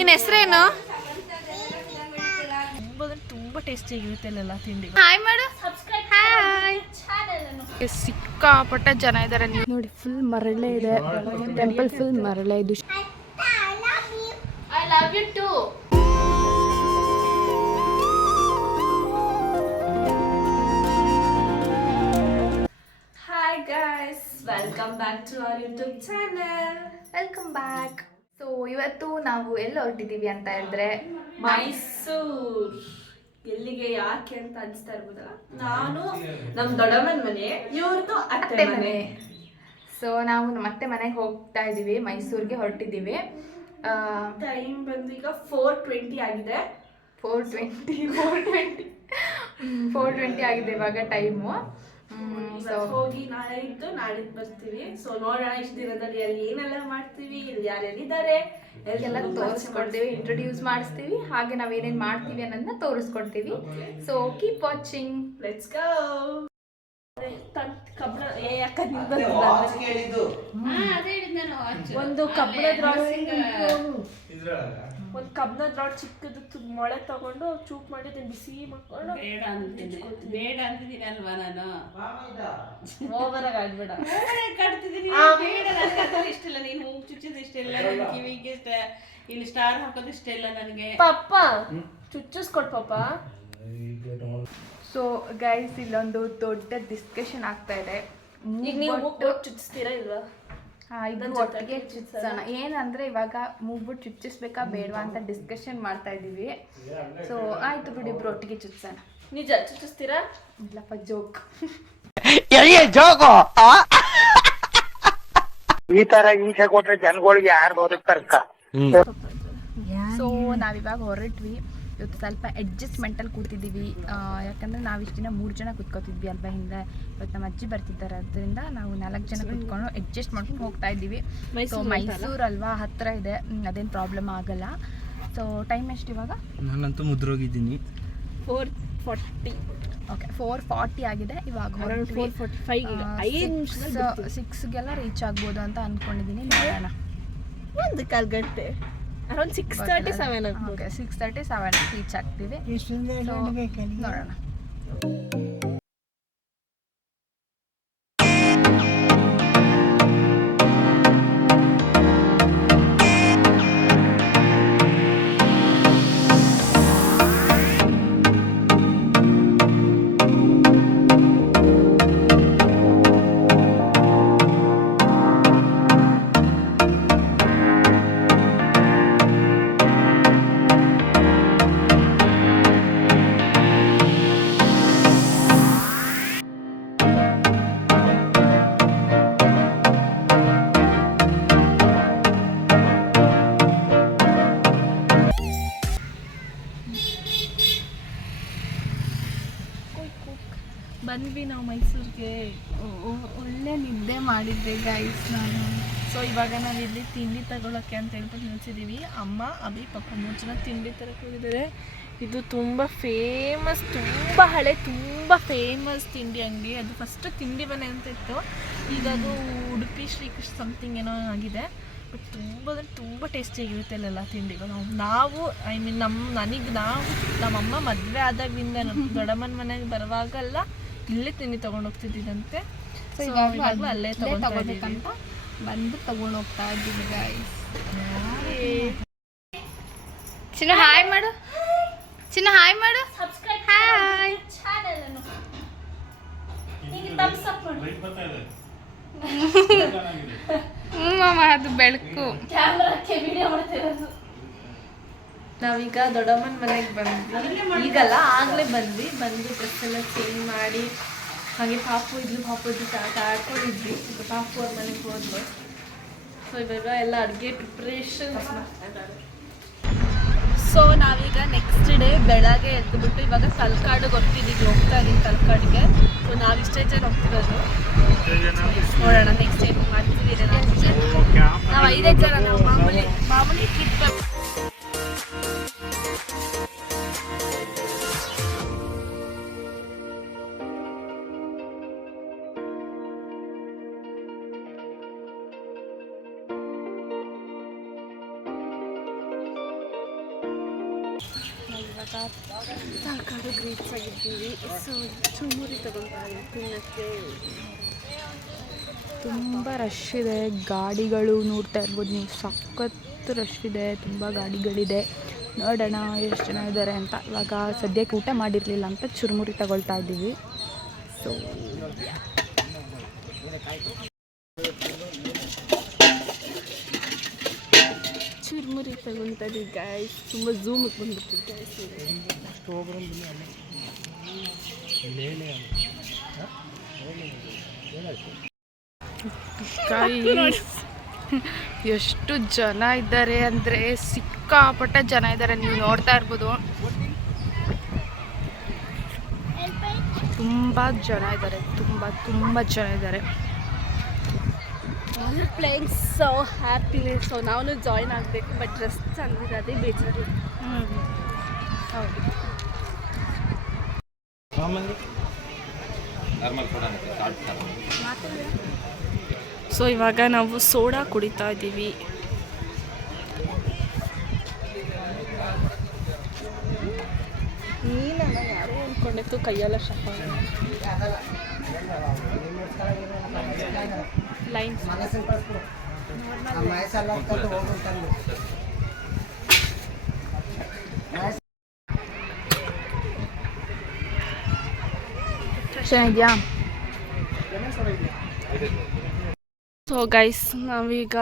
ನಿನ್ನ ಹೆಸರೇನು? ತುಂಬಾ ಟೇಸ್ಟಿ ಆಗಿರುತ್ತೆ ಅಲ್ಲೆಲ್ಲ ತಿಂಡಿ. ಹಾಯ್ ಮಾಡು. ಹಾಯ್. ಸಿಕ್ಕಾಪಟ್ಟೆ ಜನ ಇದ್ದಾರೆ ನೋಡಿ. ಫುಲ್ ಮರಳೆ ಇದೆ ಟೆಂಪಲ್, ಫುಲ್ ಮರಳೆ ಇದು. I love you too. Hi guys, welcome back to our YouTube channel. Welcome back. So ಇವತ್ತು ನಾವು ಎಲ್ಲಿ ಹೊರಟಿದ್ದೀವಿ ಅಂತ ಹೇಳಿದ್ರೆ ಮೈಸೂರ್. ಎಲ್ಲಿಗೆ, ಯಾಕೆ ಅಂತ ಅನ್ಸ್ತಾ ಇರ್ಬೋದಲ್ಲ. ನಾನು ನಮ್ ದೊಡ್ಡಮ್ಮನ ಮನೆ, ಇವ್ರದ್ದು ಅತ್ತೆ ಮನೆ. ಸೊ ನಾವು ನಮ್ಮ ಅತ್ತೆ ಮನೆಗೆ ಹೋಗ್ತಾ ಇದ್ದೀವಿ, ಮೈಸೂರಿಗೆ ಹೊರಟಿದ್ದೀವಿ. ಟೈಮ್ ಬಂದು ಈಗ 4:20 ಆಗಿದೆ. 4:20 ಆಗಿದೆ ಇವಾಗ ಟೈಮು. ಹೋಗಿ ನಾಳಿದ್ದು ಬರ್ತೀವಿ. ಸೊ ನೋಡೋಣ ಇಷ್ಟು ದಿನದಲ್ಲಿ ಅಲ್ಲಿ ಏನೆಲ್ಲ ಮಾಡ್ತೀವಿ, ಇಲ್ಲಿ ಯಾರ್ಯಾರಿದ್ದಾರೆ ಎಲ್ಲ ತೋರಿಸ್ಕೊಡ್ತೀವಿ, ಇಂಟ್ರೊಡ್ಯೂಸ್ ಮಾಡಿಸ್ತೀವಿ, ಹಾಗೆ ನಾವೇನೇನು ಮಾಡ್ತೀವಿ ಅನ್ನೋದನ್ನ ತೋರಿಸ್ಕೊಡ್ತೀವಿ. So keep watching, let's go. ಒಂದು ಕಬ್ಬಣದ ರಾಡ್ ಚಿಕ್ಕದು ಮೊಳೆ ತಗೊಂಡು ಚೂಪ್ ಮಾಡಿ ಅದನ್ನ ಬಿಸಿ ಮಾಡ್ಕೊಂಡು ಬೇಡ ಅಂತಿದ್ದೀನಿ ಅಲ್ವಾ ನಾನು. ಓವರಾಗಿ ಆಗ್ಬೇಡ, ಕಟ್ತಿದ್ದೀನಿ. ಬೇಡ, ನನಗೆ ಇಷ್ಟಿಲ್ಲ. ನೀನು ಮೂಗು ಚುಚ್ಚೋದು ಇಷ್ಟಿಲ್ಲ, ನಿನ್ನ ಕಿವಿಗೆ ಇಲ್ಲಿ ಸ್ಟಾರ್ ಹಾಕೋದು ಇಷ್ಟಿಲ್ಲ ನನಗೆ. ಪಪ್ಪ ಚುಚ್ಚಿಸ್ಕೊಡ್ ಪಪ್ಪ. ಸೊ ಗೈಸ್, ಇಲ್ಲೊಂದು ದೊಡ್ಡ ಡಿಸ್ಕಷನ್ ಆಗ್ತಾ ಇದೆ. ಈಗ ನೀವು ಚುಚ್ಚಿಸ್ತೀರಾ ಇಲ್ವಾ? ಇದು ಒಟ್ಟಿಗೆ ಚುಚ್ಚಿಸೋಣ. ಏನಂದ್ರೆ ಇವಾಗ ಮೂಗ್ಬಿಟ್ಟು ಚುಚ್ಚಿಸ್ಬೇಕಾ ಬೇಡವಾ ಅಂತ ಡಿಸ್ಕಷನ್ ಮಾಡ್ತಾ ಇದ್ದೀವಿ. ಸೊ ಆಯ್ತು ಬಿಡಿ, ಇಬ್ರು ಒಟ್ಟಿಗೆ ಚುಚ್ಚಿಸೋಣ. ನಿಜ ಚುಚ್ಚಿಸ್ತೀರಾ? ಇಲ್ಲಪ್ಪ, ಜೋಕ್. ಈ ತರ ಹಿಂಸೆ ಕೊಟ್ರೆ ಜನಗಳಿಗೆ ಯಾರು ಬದುಕ್ತಾರಕ್ಕ? ಸೊ ನಾವಿವಾಗ ಹೊರಟ್ವಿ. ಇವತ್ತು ಸ್ವಲ್ಪ ಅಡ್ಜಸ್ಟ್ಮೆಂಟಲ್ಲಿ ಕೂತಿದ್ದೀವಿ. ಯಾಕಂದರೆ ನಾವು ಇಷ್ಟು ದಿನ 3 ಜನ ಕೂತ್ಕೋತಿದ್ವಿ ಅಲ್ವಾ ಹಿಂದೆ. ಇವತ್ತು ನಮ್ಮ ಅಜ್ಜಿ ಬರ್ತಿದ್ದಾರೆ, ಅದರಿಂದ ನಾವು 4 ಜನ ಕೂತ್ಕೊಂಡು ಅಡ್ಜಸ್ಟ್ ಮಾಡ್ಕೊಂಡು ಹೋಗ್ತಾ ಇದ್ದೀವಿ. ಸೊ ಮೈಸೂರು ಅಲ್ವಾ, ಹತ್ತಿರ ಇದೆ, ಅದೇನು ಪ್ರಾಬ್ಲಮ್ ಆಗಲ್ಲ. ಸೊ ಟೈಮ್ ಎಷ್ಟು ಇವಾಗ? ನಾನಂತೂ ಮುದ್ರೋಗಿದ್ದೀನಿ. 4:40. ಓಕೆ, 4:40 ಆಗಿದೆ. ಇವಾಗ 6ಗೆಲ್ಲ ರೀಚ್ ಆಗ್ಬೋದು ಅಂತ ಅಂದ್ಕೊಂಡಿದ್ದೀನಿ. ನೋಡೋಣ. 1 ಗಂಟೆ, ಅರೌಂಡ್ 6:37 ಓಕೆ, 6:37 ರೀಚ್ ಆಗ್ತೀವಿ. ನೋಡೋಣ. ಬಂದ್ವಿ ನಾವು ಮೈಸೂರಿಗೆ. ಒಳ್ಳೆ ನಿದ್ದೆ ಮಾಡಿದ್ದೆ ಗೈಸ್ ನಾನು. ಸೊ ಇವಾಗ ನಾವು ಇಲ್ಲಿ ತಿಂಡಿ ತಗೊಳಕ್ಕೆ ಅಂತ ಹೇಳ್ಬಿಟ್ಟು ನಿಲ್ಸಿದ್ದೀವಿ. ಅಮ್ಮ, ಅಭಿ, ಪಪ್ಪ 3 ಜನ ತಿಂಡಿ ತರಕ್ಕೆ ಹೋಗಿದ್ದಾರೆ. ಇದು ತುಂಬ ಫೇಮಸ್, ತುಂಬ ಹಳೆ, ತುಂಬ ಫೇಮಸ್ ತಿಂಡಿ ಅಂಗಡಿ. ಅದು ಫಸ್ಟ್ ತಿಂಡಿ ಮನೆ ಅಂತ ಇತ್ತು, ಈಗ ಅದು ಉಡುಪಿ ಶ್ರೀಕೃಷ್ಣ ಸಮಥಿಂಗ್ ಏನೋ ಆಗಿದೆ. ಬಟ್ ತುಂಬ ಟೇಸ್ಟಿಯಾಗಿರುತ್ತೆ ಅಲ್ಲೆಲ್ಲ ತಿಂಡಿಗಳು. ನಾವು ಐ ಮೀನ್ ನಮ್ಮಮ್ಮ ಮದುವೆ ಆದಾಗಿಂದ ದೊಡ್ಡಮ್ಮನ ಮನೆಗೆ ಬರುವಾಗೆಲ್ಲ ಇಲ್ಲೇ ತಿಂಡಿ ತೊಗೊಂಡು ಹೋಗ್ತಿದ್ದಂತೆ. ಸೊ ಇವಾಗಲೂ ಅಲ್ಲೇ ತಗೋಬೇಕಂತ ಬಂದು ತಗೊಂಡು ಹೋಗ್ತಾ ಇದ್ದೀವಿ ಗೈಸ್. ಚಿನ್ನ ಹಾಯ್ ಮಾಡು, ಚಿನ್ನ ಹಾಯ್ ಮಾಡು. ಹಾಯ್. ಮಾಮ, ಅದು ಬೆಳಕು. ನಾವೀಗ ದೊಡ್ಡಮ್ಮನ ಮನೆಗೆ ಬಂದ್ವಿ. ಈಗಲ್ಲ, ಆಗಲೇ ಬಂದು ಡ್ರೆಸ್ ಎಲ್ಲ ಚೇಂಜ್ ಮಾಡಿ ಹಾಗೆ ಪಾಪು ಇದ್ಲು ಆಡ್ಕೊಂಡಿದ್ವಿ. ಈಗ ಪಾಪು ಅವ್ರ ಮನೆಗೆ ಹೋದ್ಲು. ಸೊ ಇವಾಗ ಎಲ್ಲ ಅಡುಗೆ ಪ್ರಿಪ್ರೇಷನ್. ಸೊ ನಾವೀಗ ನೆಕ್ಸ್ಟ್ ಡೇ ಬೆಳಗ್ಗೆ ಎದ್ದುಬಿಟ್ಟು ಇವಾಗ ತಲಕಾಡಿಗೆ ಹೋಗ್ತಾ ಇದ್ದೀವಿ, ತಲಕಾಡಿಗೆ. ಸೊ ನಾವಿಷ್ಟೇ ಜನ ಹೋಗ್ತಿರೋದು. ನೋಡೋಣ ನೆಕ್ಸ್ಟ್ ಟೈಮ್ ಮಾಡ್ತೀವಿ. ನಾವು 5 ಜನ, ನಾವು ಮಾಮೂಲಿ ಟ್ರಿಪ್. ತರಕಾರಿ ಗ್ರೀಪ್ಸ್ ಆಗಿದ್ದೀವಿ. ಸೊ ಚುರುಮುರಿ ತಗೊಳ್ತಾ ತಿನ್ನಕ್ಕೆ. ತುಂಬ ರಶ್ ಇದೆ, ಗಾಡಿಗಳು ನೋಡ್ತಾ ಇರ್ಬೋದು ನೀವು, ಸಖತ್ ರಶ್ ಇದೆ, ತುಂಬ ಗಾಡಿಗಳಿದೆ. ನೋಡೋಣ ಎಷ್ಟು ಜನ ಇದ್ದಾರೆ ಅಂತ. ಇವಾಗ ಸದ್ಯಕ್ಕೆ ಊಟ ಮಾಡಿರಲಿಲ್ಲ ಅಂತ ಚುರುಮುರಿ ತಗೊಳ್ತಾ ಇದ್ದೀವಿ. ಸೊ ಚುರುಮುರಿ ತಗೊಳ್ತಾ ಇದ್ದೀವಿ ಗೈಸ್. ತುಂಬ ಝೂಮಿಗೆ ಬಂದ್ಬಿಡ್ತೀವಿ ಗೈಸ್. ಎಷ್ಟು ಜನ ಇದ್ದಾರೆ ಅಂದರೆ ಸಿಕ್ಕಾಪಟ್ಟೆ ಜನ ಇದ್ದಾರೆ, ನೀವು ನೋಡ್ತಾ ಇರ್ಬೋದು. ತುಂಬ ಜನ ಇದ್ದಾರೆ, ತುಂಬ ಜನ ಇದ್ದಾರೆ. Playing so happily. ಸೊ ನಾವು ಜಾಯಿನ್ ಆಗಬೇಕು, ಬಟ್ ಡ್ರೆಸ್ ಚಂದಿದೆ, ಅದೇ ಬೇಜಾರು. ಹೌದು. ಸೊ ಇವಾಗ ನಾವು ಸೋಡಾ ಕುಡಿತಾ ಇದ್ದೀವಿ. ನೀನಲ್ಲ ಯಾರೋ ಅಂದ್ಕೊಂಡಿತ್ತು ಕೈಯೆಲ್ಲ ಶಫ ಲೈನ್ಸ್. ಚೆನ್ನಾಗಿದೆಯಾ? ಸೊ ಗೈಸ್ ನಾವೀಗ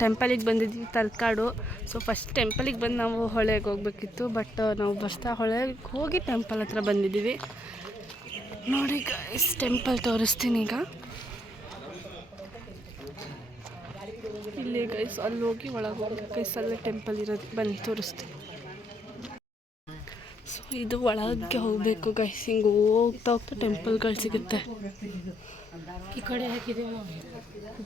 ಟೆಂಪಲಿಗೆ ಬಂದಿದ್ವಿ, ತಲಕಾಡು. ಸೊ ಫಸ್ಟ್ ಟೆಂಪಲಿಗೆ ಬಂದು ನಾವು ಹೊಳೆಗೆ ಹೋಗ್ಬೇಕಿತ್ತು, ಬಟ್ ನಾವು ಬರ್ತಾ ಹೊಳೆಗೆ ಹೋಗಿ ಟೆಂಪಲ್ ಹತ್ರ ಬಂದಿದ್ದೀವಿ. ನೋಡಿ ಗೈಸ್, ಟೆಂಪಲ್ ತೋರಿಸ್ತೀನಿ ಈಗ. ಇಲ್ಲಿ ಗೈಸ್ ಅಲ್ಲಿ ಹೋಗಿ ಒಳಗೆ ಹೋಗಿ ಗೈಸ್ ಅಲ್ಲೇ ಟೆಂಪಲ್ ಇರೋದು, ಬನ್ನಿ ತೋರಿಸ್ತೀನಿ. ಸೊ ಇದು ಒಳಗೆ ಹೋಗಬೇಕು ಗೈಸ್. ಹಿಂಗೆ ಹೋಗ್ತಾ ಟೆಂಪಲ್ಗಳು ಸಿಗುತ್ತೆ. ಈ ಕಡೆ ಹಾಕಿದೆ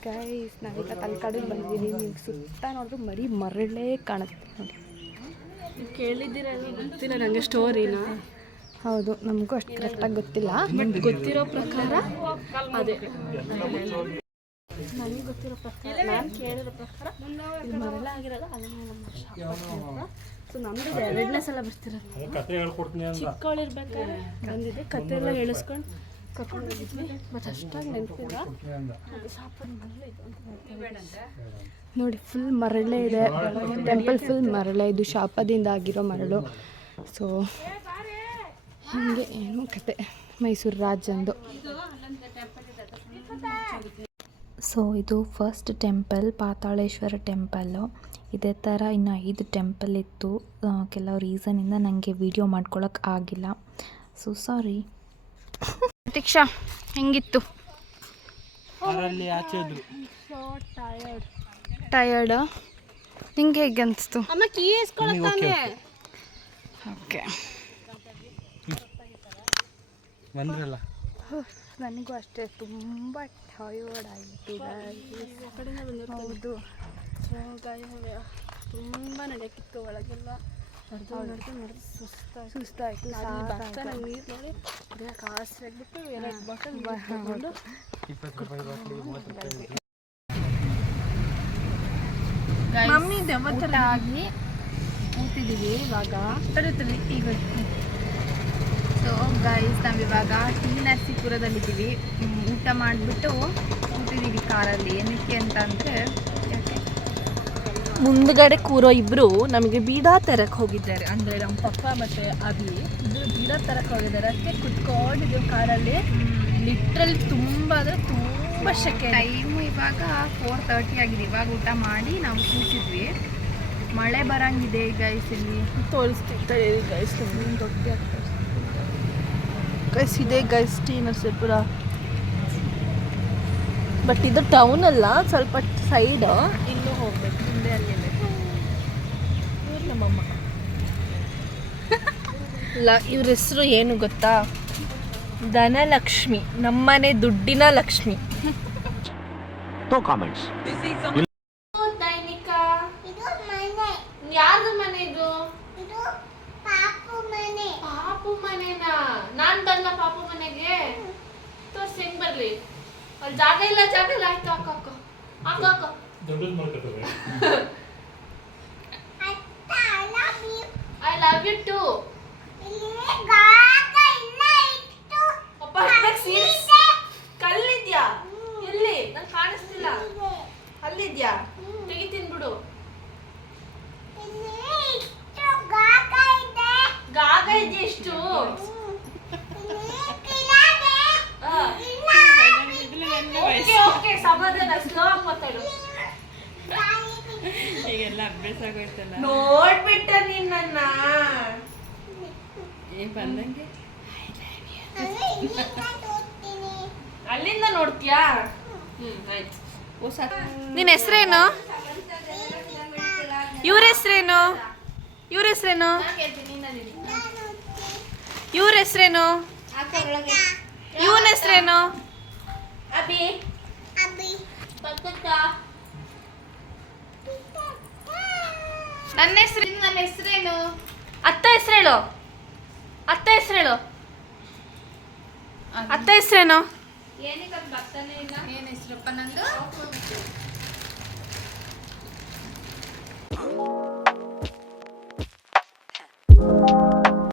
ಗೈಸ್. ನಾವೀಗ ತಲಕಾಡಿಗೆ ಬಂದಿದ್ದೀನಿ. ನಿಮ್ಗೆ ಸುತ್ತ ನೋಡಿದ್ರೆ ಮರಿ ಮರಳೇ ಕಾಣುತ್ತೆ ನೋಡಿ. ಕೇಳಿದ್ದೀರ ಗೊತ್ತಿಲ್ಲ ನನಗೆ ಸ್ಟೋರಿನ. ಹೌದು, ನಮಗೂ ಅಷ್ಟು ಕರೆಕ್ಟಾಗಿ ಗೊತ್ತಿಲ್ಲ. ಬಟ್ ಗೊತ್ತಿರೋ ಪ್ರಕಾರ ಅದೇ, ನನಗೆ ಗೊತ್ತಿರೋ ಪ್ರಕಾರ, ನಾನು ಕೇಳಿರೋ ಪ್ರಕಾರ ಇದು ಮರಳ ಆಗಿರೋದು ಅಲ್ಲೇ ನಮ್ಮ ಶಾಪ. ಸೊ ನಮ್ಮದು 2ನೇ ಸಲ ಬರ್ತಿರೋದು. ಚಿಕ್ಕವಳಿರ್ಬೇಕಾದ್ರೆ ಬಂದಿದ್ದೆ, ಕತೆ ಎಲ್ಲ ಹೇಳಿಸ್ಕೊಂಡು ಕರ್ಕೊಂಡು ಹೋಗಿದ್ವಿ. ಬಟ್ ಅಷ್ಟಾಗಿ ನೆನಪಿಲ್ಲ. ನೋಡಿ, ಫುಲ್ ಮರಳೇ ಇದೆ ಟೆಂಪಲ್, ಫುಲ್ ಮರಳೇ. ಇದು ಶಾಪದಿಂದ ಆಗಿರೋ ಮರಳು. ಸೊ ಹೀಗೆ ಏನು ಕತೆ, ಮೈಸೂರು ರಾಜಂದು. ಸೊ ಇದು ಫಸ್ಟ್ ಟೆಂಪಲ್, ಪಾತಾಳೇಶ್ವರ ಟೆಂಪಲ್ಲು. ಇದೇ ಥರ ಇನ್ನು 5 ಟೆಂಪಲ್ ಇತ್ತು. ಕೆಲವು ರೀಸನಿಂದ ನನಗೆ ವಿಡಿಯೋ ಮಾಡ್ಕೊಳಕ್ಕೆ ಆಗಿಲ್ಲ. So sorry. ಪ್ರತೀಕ್ಷಾ ಹೆಂಗಿತ್ತು? ಟಯರ್ಡ್. ನಿಂಗೆ ಹೇಗೆ ಅನಿಸ್ತು? ಓಕೆ, ನನಗೂ ಅಷ್ಟೇ ತುಂಬ ಟಯರ್ಡ್ ಆಯಿತು. ಹೌದು, ತುಂಬ ನಡೆಯಕ್ಕಿತ್ತು ಒಳಗೆಲ್ಲ. ನಡೆದು ಸುಸ್ತಾಯಿತು. ಬರ್ತಾ ನಂಗೆ ನೀರು ನೋಡಿ ಕಾಸು ಆಗಿಬಿಟ್ಟು 2 ಬಾಟಲ್ ತಗೊಂಡು ಊಟ ಆಗಿ ಕೂತಿದ್ದೀವಿ ಇವಾಗ. ಈಗ ಸೊ ಗೈಸ್, ನಾವಿವಾಗ ಟಿ ನರಸೀಪುರದಲ್ಲಿದ್ದೀವಿ. ಊಟ ಮಾಡಿಬಿಟ್ಟು ಕೂತಿದ್ದೀವಿ ಕಾರಲ್ಲಿ. ಏನಕ್ಕೆ ಅಂತ ಅಂದರೆ, ಮುಂದ್ಗಡೆ ಕೂರೋ ಇಬ್ಬರು ನಮಗೆ ಬೀಡಾ ತರಕ್ಕೆ ಹೋಗಿದ್ದಾರೆ. ಅಂದರೆ ನಮ್ಮ ಪಪ್ಪ ಮತ್ತು ಅಭಿ ಇಬ್ಬರು ಬೀಡಾ ತರಕ್ಕೆ ಹೋಗಿದ್ದಾರೆ. ಅದಕ್ಕೆ ಕುತ್ಕೊಂಡಿದ್ದೀವಿ ಕಾರಲ್ಲಿ. ಲಿಟ್ರಲಿ ತುಂಬ ಅಂದರೆ ತುಂಬ ಶೆಕೆ. ಟೈಮು ಇವಾಗ 4:30 ಆಗಿದೆ. ಇವಾಗ ಊಟ ಮಾಡಿ ನಾವು ಕೂತಿದ್ವಿ. ಮಳೆ ಬರಂಗಿದೆ ಗೈಸ್. ಇಲ್ಲಿ ತೋರಿಸ್ತಿರ್ತಾರೆ ಗೈಸ್, ದೊಡ್ಡ ಗೈಸ್ ಇದೆ ಗೈಸ್ ಟಿ ನರಸೀಪುರ. ಬಟ್ ಇದು ಟೌನ್ ಅಲ್ಲ, ಸ್ವಲ್ಪ ಸೈಡ್ ಇನ್ನೂ ಹೋಗ್ಬೇಕು ಮುಂದೆ. ಅಲ್ಲಿದೆ ಇವ್ರು ನಮ್ಮಮ್ಮ. ಇವ್ರ ಹೆಸರು ಏನು ಗೊತ್ತಾ? ಧನಲಕ್ಷ್ಮಿ, ನಮ್ಮನೆ ದುಡ್ಡಿನ ಲಕ್ಷ್ಮಿ. ದೈನಿಕಾ, ಯಾರ್ದು ಮನೆ ಇದು? ಪಾಪು ಮನೆನಾ? ನಾನ್ ಬರ್ಲ ಪಾಪು ಮನೆಗೆ? ತೋರ್ಸಿ, ಹೆಂಗ್ ಬರ್ಲಿ? ಅಲ್ಲಿ ಜಾಗ ಇಲ್ಲ ಆಯ್ತು. ಹಾಕ ಲವ್ ಯು ಟು. ಅಪ್ಪ ಸೀರಿಯಸ್ ಕಲ್ಲಿದ್ಯಾ? ಎಲ್ಲಿ? ನಂಗೆ ಕಾಣಿಸ್ತಿಲ್ಲ. ಅಲ್ಲಿದ್ಯಾ? ತೆಗಿತೀನಿ ಬಿಡು. ಗಾಗ ಇದೆಯಾ ಎಷ್ಟು? ಓಕೆ ಸಮಾಧಾನ, ಸ್ಲೋ ಆಗಿ ಮಾತಾಡು. ಈಗೆಲ್ಲ ಅಭ್ಯಾಸ ಆಗೋಯ್ತಲ್ಲ. ನೋಡ್ಬಿಟ್ಟ ನೀನ್ ನನ್ನ ಬಂದಂಗೆ ಅಲ್ಲಿಂದ ನೋಡ್ತೀಯಾ? ಆಯ್ತು. ನಿನ್ನ ಹೆಸರೇನು? ಇವ್ರ ಹೆಸರೇನು? ಇವ್ರ ಹೆಸರೇನು? ಇವ್ರ ಹೆಸರೇನು? ಇವನ ಹೆಸರೇನು? ಅಭಿ ಪಕ್ಕಕ್ಕ ನನ್ನ ಹೆಸರೇನು? ಅತ್ತ ಹೆಸರೇಳು. ಅತ್ತ ಹೆಸರೇಳು. ಅತ್ತ ಹೆಸರೇನು? ಏನಕ್ಕೆ ಬರ್ತಾನೆ ಇಲ್ಲ. ಏನು ಹೆಸರಪ್ಪ ನಂದು?